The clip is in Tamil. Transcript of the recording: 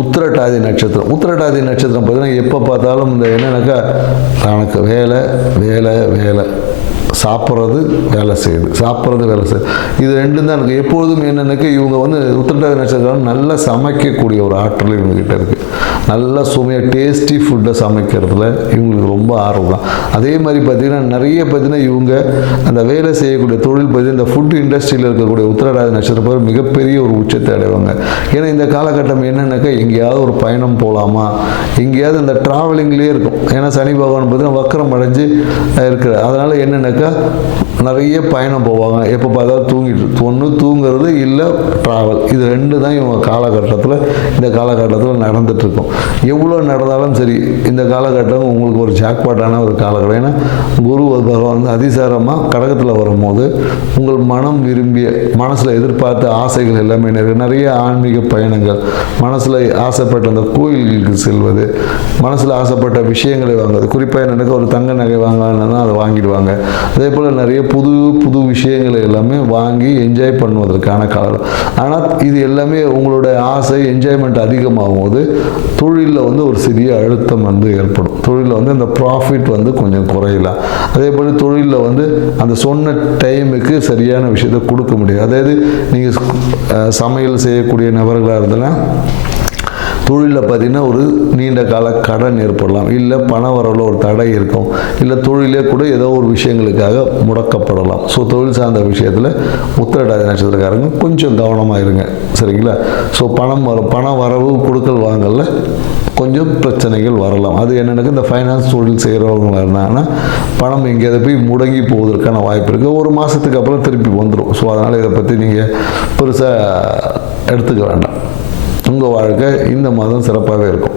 உத்திரட்டாதி நட்சத்திரம். உத்திரட்டாதி நட்சத்திரம் பார்த்தீங்கன்னா எப்போ பார்த்தாலும் இந்த என்னென்னாக்கா எனக்கு வேலை வேலை வேலை. சாப்பிட்றது வேலை செய்யுது. சாப்பிட்றது வேலை செய்யுது. இது ரெண்டும் தான் எனக்கு எப்பொழுதும் என்னென்னாக்கா இவங்க வந்து உத்திரட்டாதி நட்சத்திரம் நல்லா சமைக்கக்கூடிய ஒரு ஆற்றல் இவங்ககிட்ட இருக்குது நல்லா சுமையாக டேஸ்டி ஃபுட்டை சமைக்கிறதுல இவங்களுக்கு ரொம்ப ஆர்வம் தான். அதே மாதிரி பார்த்திங்கன்னா நிறைய பார்த்தீங்கன்னா இவங்க அந்த வேலை செய்யக்கூடிய தொழில் பார்த்தீங்கன்னா இந்த ஃபுட் இண்டஸ்ட்ரியில் இருக்கக்கூடிய உத்தரடாத நட்சத்திரம் மிகப்பெரிய ஒரு உச்சத்தை அடைவாங்க. ஏன்னா இந்த காலகட்டம் என்னென்னாக்கா எங்கேயாவது ஒரு பயணம் போகலாமா எங்கேயாவது இந்த ட்ராவலிங்லேயே இருக்கும். ஏன்னா சனி பகவான் பார்த்தீங்கன்னா வக்கரம் அடைஞ்சு இருக்கிற அதனால் என்னென்னாக்கா நிறைய பயணம் போவாங்க. எப்போ பார்த்தாலும் தூங்கிட்டு ஒன்று தூங்குறது இல்லை ட்ராவல் இது ரெண்டு தான் இவங்க காலகட்டத்தில் இந்த காலகட்டத்தில் நடந்துட்டு எவ்வளோ நடந்தாலும் சரி இந்த காலகட்டம் உங்களுக்கு ஒரு ஜாக்பாட்டான ஒரு காலகட்டம். ஏன்னா குரு பகவான் அதிசாரமாக கடகத்தில் வரும்போது உங்கள் மனம் விரும்பிய மனசில் எதிர்பார்த்த ஆசைகள் எல்லாமே நிறைய நிறைய ஆன்மீக பயணங்கள். மனசில் ஆசைப்பட்ட அந்த கோயில்களுக்கு செல்வது மனசில் ஆசைப்பட்ட விஷயங்களை வாங்குவது. குறிப்பாக எனக்கு ஒரு தங்க நகை வாங்கலாம்னா அதை வாங்கிடுவாங்க. அதே போல் நிறைய புது புது விஷயங்களை எல்லாமே வாங்கி என்ஜாய் பண்ணுவதற்கான காலம். ஆனால் இது எல்லாமே உங்களோட ஆசை என்ஜாய்மெண்ட் அதிகமாகும் போது தொழிலில் வந்து ஒரு சிறிய அழுத்தம் வந்து ஏற்படும். தொழிலில் வந்து அந்த ப்ராஃபிட் வந்து கொஞ்சம் குறையலாம் அதே போல் தொழிலில் வந்து அந்த சொன்ன டைமுக்கு சரியான விஷயத்தை கொடுக்க முடியாது. அதாவது நீங்கள் சமையல் செய்யக்கூடிய நபர்களாக இருந்தாலும் தொழிலில் பார்த்தீங்கன்னா ஒரு நீண்ட கால கடன் ஏற்படலாம். இல்லை பண வரவில் ஒரு தடை இருக்கும். இல்லை தொழிலே கூட ஏதோ ஒரு விஷயங்களுக்காக முடக்கப்படலாம். ஸோ தொழில் சார்ந்த விஷயத்தில் உத்திரடாதி நட்சத்திரக்காரங்க கொஞ்சம் கவனமாக இருங்க. சரிங்களா? ஸோ பணம் வர பண வரவு கொடுக்கல் வாங்கல கொஞ்சம் பிரச்சனைகள் வரலாம். அது என்னென்னக்கு இந்த ஃபைனான்ஸ் தொழில் செய்கிறவங்களா இருந்தாங்கன்னா பணம் எங்கேயாவது போய் முடங்கி போவதற்கான வாய்ப்பு இருக்குது ஒரு மாதத்துக்கு அப்புறம் திருப்பி வந்துடும் ஸோ அதனால் இதை பற்றி நீங்கள் பெருசாக எடுத்துக்க வேண்டாம். உங்கள் வாழ்க்கை இந்த மாதம் சிறப்பாகவே இருக்கும்.